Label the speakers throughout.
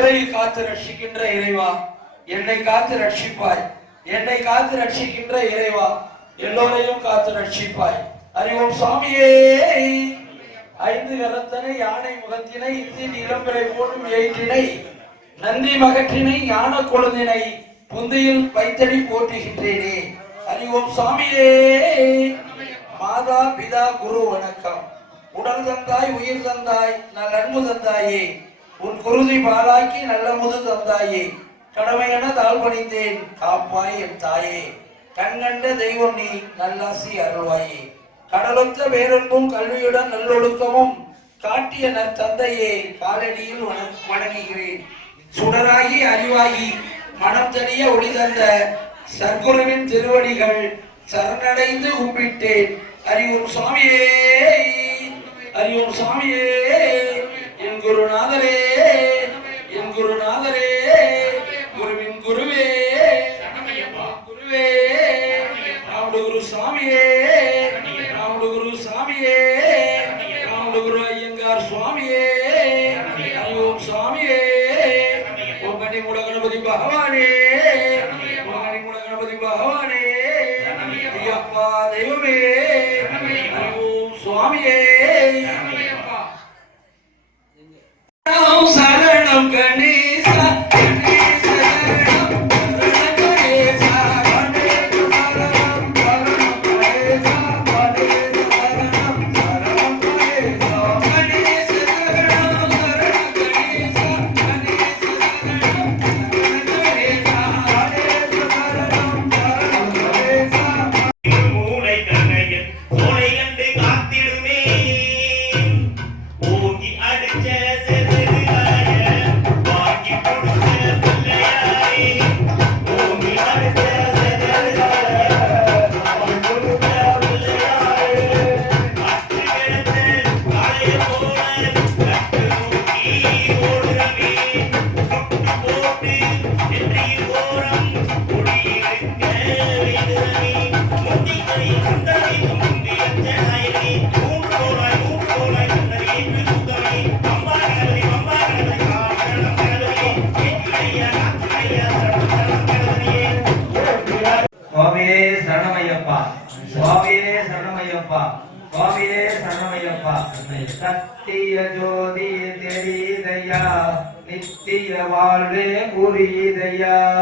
Speaker 1: சுவாமியே காத்து ரட்சிக்கின்ற இறைவா என்னை காத்து ரட்சிப்பாய். என்னை காத்து ரட்சிக்கின்ற இறைவா எல்லோரையும் காத்து ரட்சிப்பாய். அறிவோம் சுவாமியே. ஐந்து கரத்தனை யானை முகத்தினை இந்தி நிலம்பரை போடும் ஏற்றினை நந்தி மகற்றினை ஞான குழந்தினை புந்தியில் வைத்தடி போற்றுகின்றேனே. அறிவோம் சுவாமியே. மாதா பிதா குரு வணக்கம். உடல் தந்தாய் உயிர் தந்தாய் நல் அன்பு தந்தாயே. உன் குருதி பாலாக்கி நல்ல முது தந்தாயே. கடமையென என பணிந்தேன் காப்பாய் என் தாயே. கண்கண்ட தெய்வம் நீ நல்லாசி அருள்வாயே. கடலொத்த பேரன்பும் கல்வியுடன் நல்லொழுக்கமும் காட்டிய நற்தந்தையே காலடியில் வண- வணங்குகிறேன். சுடராகி அறிவாகி மனம் தெரிய ஒளி தந்த சர்க்குருவின் திருவடிகள் சரணடைந்து கும்பிட்டேன். அறிவும் சுவாமியே அறிவும் சுவாமியே என் குருநாதரே என் குருநாதரே குருவின் குருவே குருவே ராமுடு குரு சுவாமியே ராமுடு குரு சாமியே ராமுடு குரு ஐயங்கார் சுவாமியே அறிவோம் சுவாமியே ஓம் கண்ணி மூட கணபதி பகவானே ஓம் கண்ணி மூட கணபதி பகவானே ஐயப்பா தெய்வமே
Speaker 2: சரணமையப்பா. சுவாமியே சரணமையப்பா. சுவாமியே சரணமையப்பா. சத்திய ஜோதி தெரியுதையா? நித்திய வாழ்வே புரியுதையா?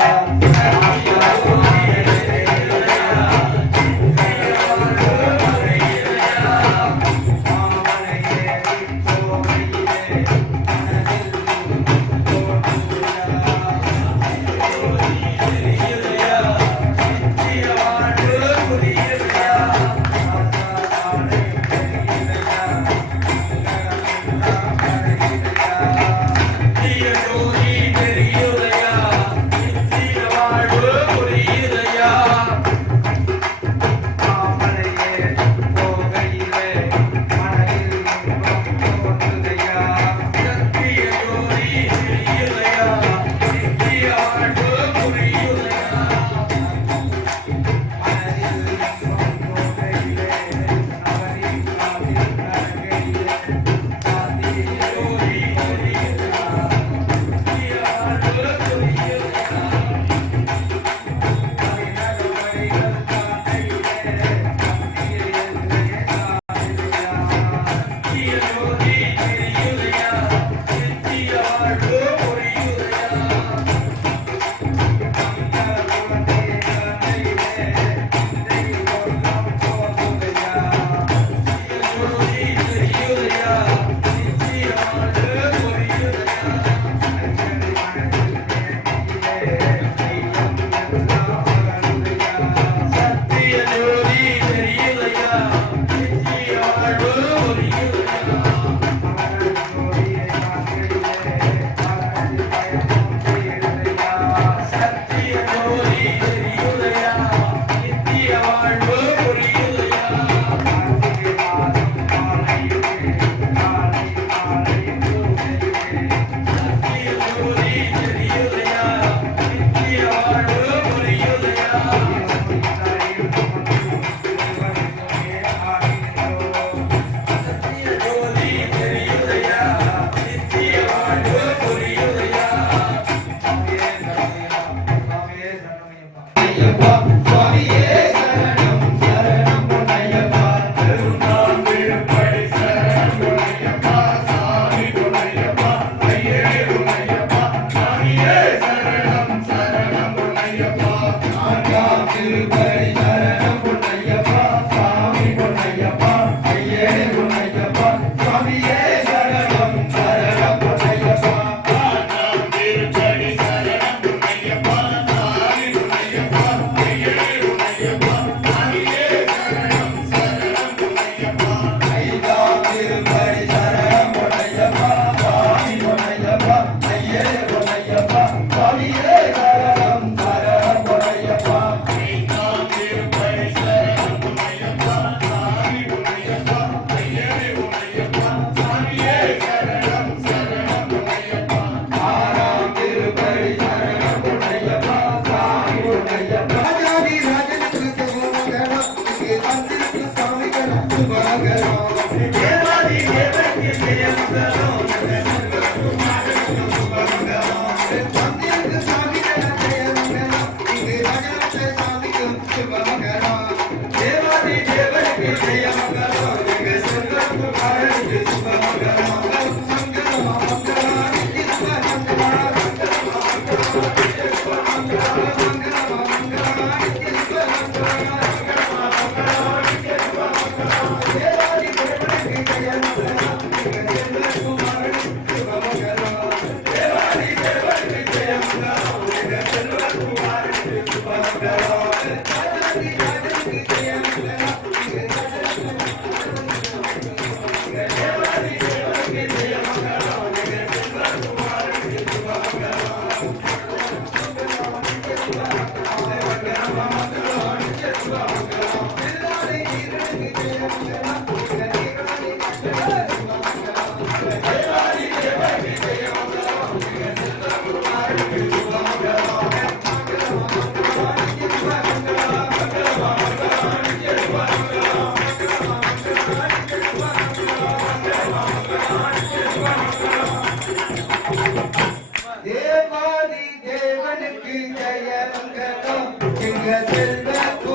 Speaker 2: எங்க செல்வ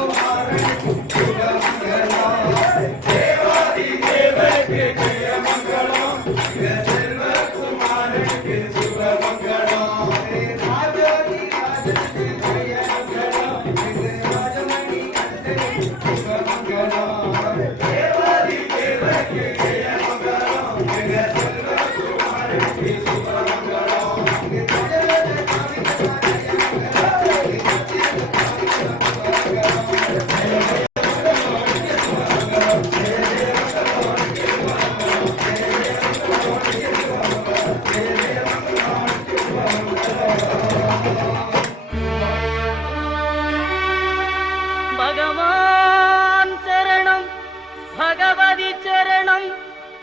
Speaker 3: சரணம்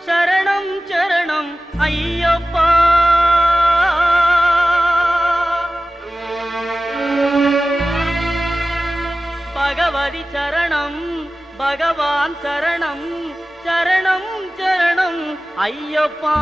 Speaker 3: சரணம் சரணம் ஐயப்பா. பகவதி சரணம் பகவான் சரணம் சரணம் சரணம் ஐயப்பா.